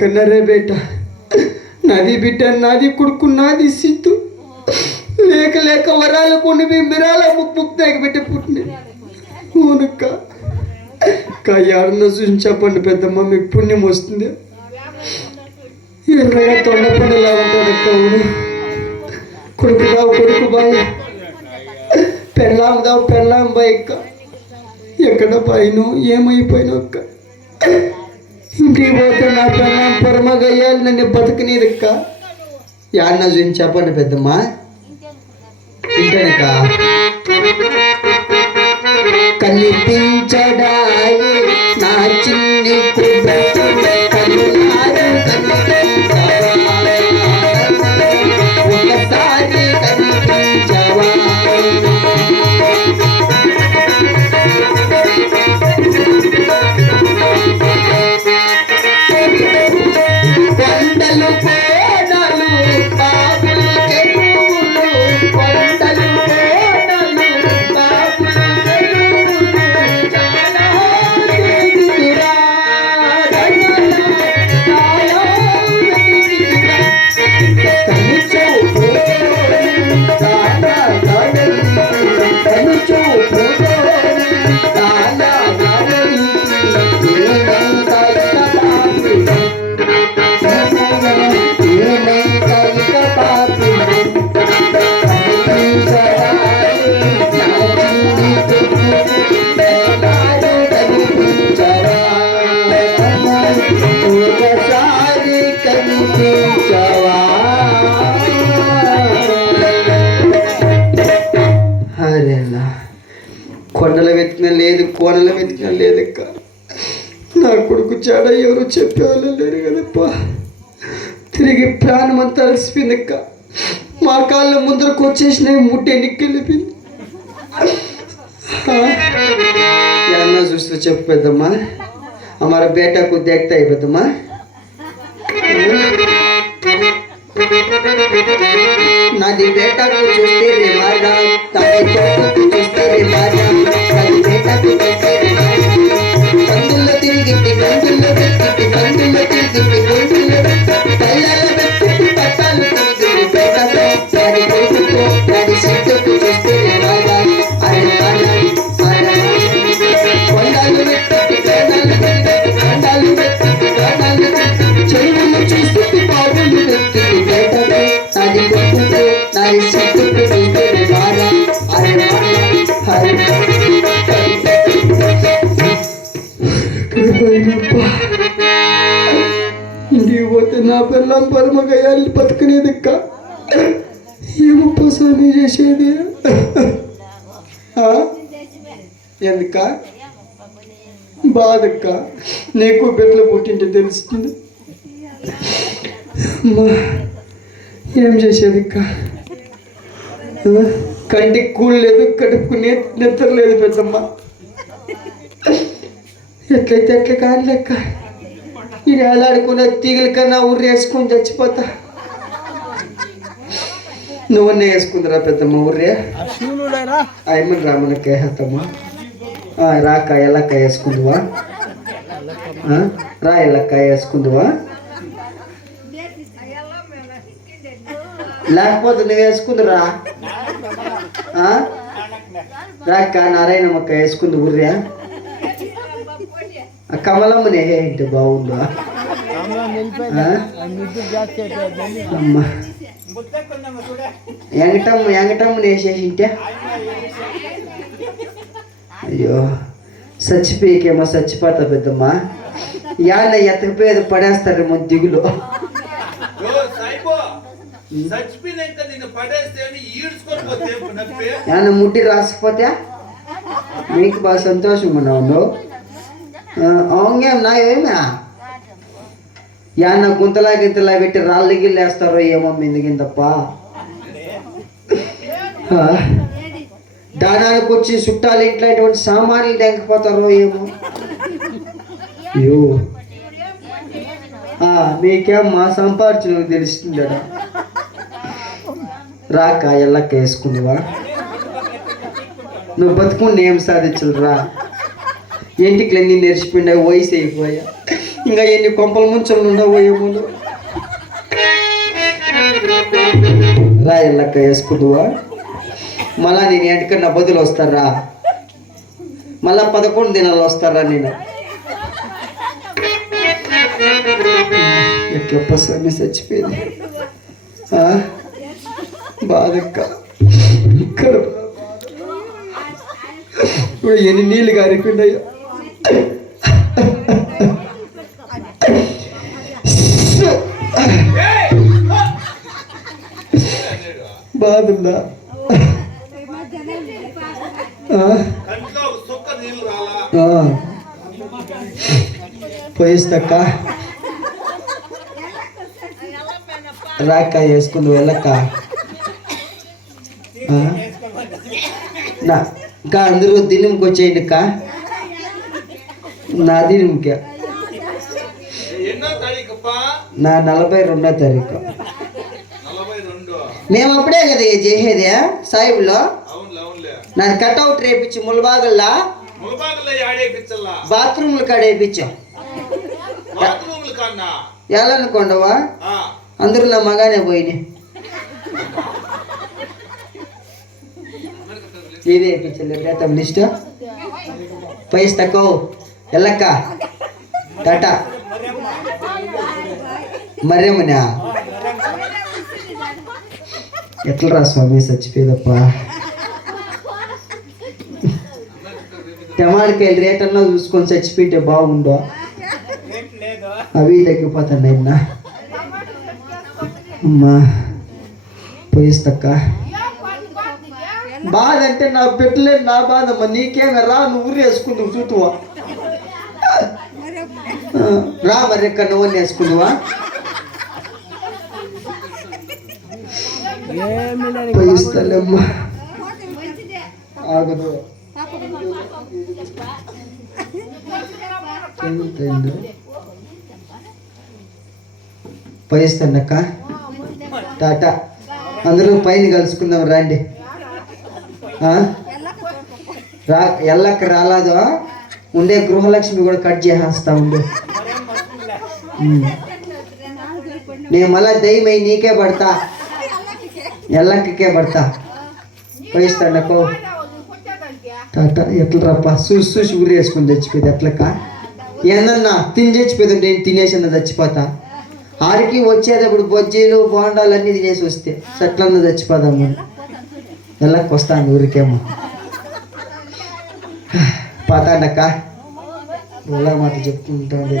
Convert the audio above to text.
కన్నరే బేట నాది బిడ్డ నాది కొడుకు నాది సిద్ధు లేక లేక వరాలు కొన్ని మిరాల ముక్కు తెగబెట్టి పుట్టిన ఊనక్క ఎవరన్నా చూసి చెప్పండి పెద్దమ్మ మీకు పుణ్యం వస్తుంది. ఎర్రగా తొండ పండులా ఉంటాడక్క ఊరు కొడుకు దావు కొడుకు బాయ్ పెళ్ళాం దావు పెళ్ళాం బాయ్ అక్క ఎక్కడ పోయిను ఏమైపోయినా అక్క ఇంటికి పోతే నా పెళ్ళాం పొరమగయ్యాలి నన్ను బతకనీదక్క యాన్న చూసి చెప్పండి పెద్దమ్మ ఇంటేనక్క కనిపించడాయి నా చిన్ని ఒకసారి కనిపించవా కొండలు కోనలు బాబులు చెరువులు కొండలు కోనలు బాబులు కొండల వెతికిన లేదు కోనల వెతికిన లేదక్క నా కొడుకు చాడ ఎవరు చెప్పేవాళ్ళు లేరు కదప్పా తిరిగి ప్రాణం అంతా అలసిపోయిందక్క మా కాళ్ళ ముందరకు వచ్చేసిన ముట్టె నిక్కెళ్ళిపోయింది ఏమన్నా చూస్తే చెప్పు పెద్దమ్మా हमारा बेटा को देखता है పెద్దమ్మా నాది బేటాకు చూస్తే రే మారా తాయి కొడుకు చూస్తే రే మారా నాది బేటాకు చూస్తే రే మారా కందుల్లో తిరిగిట్టి కందుల్లో తిరిగిట్టి కందుల్లో తిరిగిట్టి కందుల్లో కళ్ళాల పెట్టి పట్టాలు తిరిగిట్టి బేటాకు నాది కొడుకు నాది సిద్ధకు చూస్తే రే మారా అరే మారా మారా కొండాలు పెట్టి కొండాలు పెట్టి కొండాలు పెట్టి కొండాలు పెట్టి చెరువులు చూస్తే పావులు పెట్టి బేటాకు నాది కొడుకు నాది సిద్ధకు చూస్తే రే మారా అరే మారా అరే ఇంటికి పోతే నా పిల్లం పరమగయాలు బతకనేదక్క ఏమప్ప స్వామి చేసేది ఎందుక బాధక్క నీకు బిడ్డలు పుట్టింటే తెలుస్తుంది ఏం చేసేదిక్క కంటికి కూడు లేదు కడుపుకు నిద్ర లేదు పెద్దమ్మ ఎట్లయితే ఎట్లా కాని లెక్క ఇది వేలాడుకున్న తీగల కన్నా ఊరు వేసుకొని చచ్చిపోతా నువ్వన్నే వేసుకుందిరా పెద్దమ్మ ఊర్రే అయ్యమని రామనక్క హేతమ్మా రాక ఎల్లక్క వేసుకుందువా రా ఎల్లక్క వేసుకుందువా లేకపోతే నువ్వు వేసుకుందురా రాక నారాయణమ్మక్క వేసుకుంది ఊర్రే కమలమ్మనే ఏంటి బాగుందా అమ్మా ఎంగటమ్మని వేసేసింటే అయ్యో చచ్చిపోయేకేమో చచ్చిపోతా పెద్దమ్మా యాళ్ళ ఎత్తకపోయేది పడేస్తారేమో దిగులు ఏమన్నా ముట్టి రాసిపోతే మీకు బాగా సంతోషంగా ఉన్నావు అవుంగేం నా ఏమే యాన్న గుంతలా గింతలా పెట్టి రాళ్ళు గిల్లేస్తారో ఏమో మిందిగిందప్ప దానానికి వచ్చి చుట్టాలు ఇంట్లో ఇటువంటి సామాన్లు తెంకపోతారో ఏమో అయ్యో మీకేం మా సంపార్చనకు తెలుస్తుంది రాక ఎల్లక్క వేసుకుందివా నువ్వు బతుకుండి ఏం సాధించరు రా ఇంటికి అన్నీ నెరిచిపోయినా వయసు అయిపోయా ఇంకా ఎన్ని కొంపల ముంచలు ఉండవు ఏమో రా ఎల్లక్క వేసుకుందువా మళ్ళా నేను ఎంటకన్నా బదులు వస్తారా మళ్ళా 11 దినాలు వస్తారా నేను ఎట్లా పసమి చచ్చిపోయింది బాధక్క ఇక్కడ ఇప్పుడు ఎన్ని నీళ్ళు గారిపోయినాయో బాధుందా పోయిస్తక్క రాక వేసుకుంది వెళ్ళక్క నా ఇంకా అందరూ దినంకి వచ్చేయండి అక్క నా దినంకి నా 42వ తారీఖు మేము అప్పుడే కదా చేసేది సాయిబులో నాది కట్అవుట్ రేపించి ములబాగల్లా బాత్రూమ్లు కాడేపించాం ఎలానుకోండవా అందరూ నా మగానే పోయినాయి ఇదే వేయించలేదు తమ లిస్ట్ పైస్ తక్కువ ఎల్లక్క టాటా మరేమనా ఎట్లా రా స్వామి చచ్చిపోయేదప్పా టమాటకాయలు రేట్ అన్నా చూసుకొని చచ్చిపోతే బాగుండో అవి తగ్గిపోతాయి అన్నా అమ్మా పోయిస్తక్క బాధ అంటే నా పెట్టలేదు నా బాధ అమ్మా నీకేమి రా నువ్వు వేసుకుందువు చూతువా రా మరి ఎక్కడ నువ్వు వేసుకుందువా పోయిస్తాలేమ్మా ఆగదు పోయిస్తానక్క టాటా అందరూ పైన కలుసుకుందాం రండి ఎల్లక్క రాలాదో ఉండే గృహలక్ష్మి కూడా కట్ చేసేస్తా ఉండు నేను మళ్ళా దయ్యమై నీకే పడతా ఎల్లక్కకే పడతా పోయిస్తానక్కో టాటా ఎట్లా రప్ప చూసి ఊరి వేసుకుని చచ్చిపోయింది ఎట్లక్క ఏమన్నా తిని చచ్చిపోయింది నేను తినేసిన చచ్చిపోతా ఆడికి వచ్చేటప్పుడు బొజ్జీలు బోండాలు అన్నీ తినేసి వస్తే చెట్లన్నా చచ్చిపోదాము ఎల్లకి వస్తాను ఊరికేమో పాతాడక్క ఎలా మాట చెప్పుకుంటాను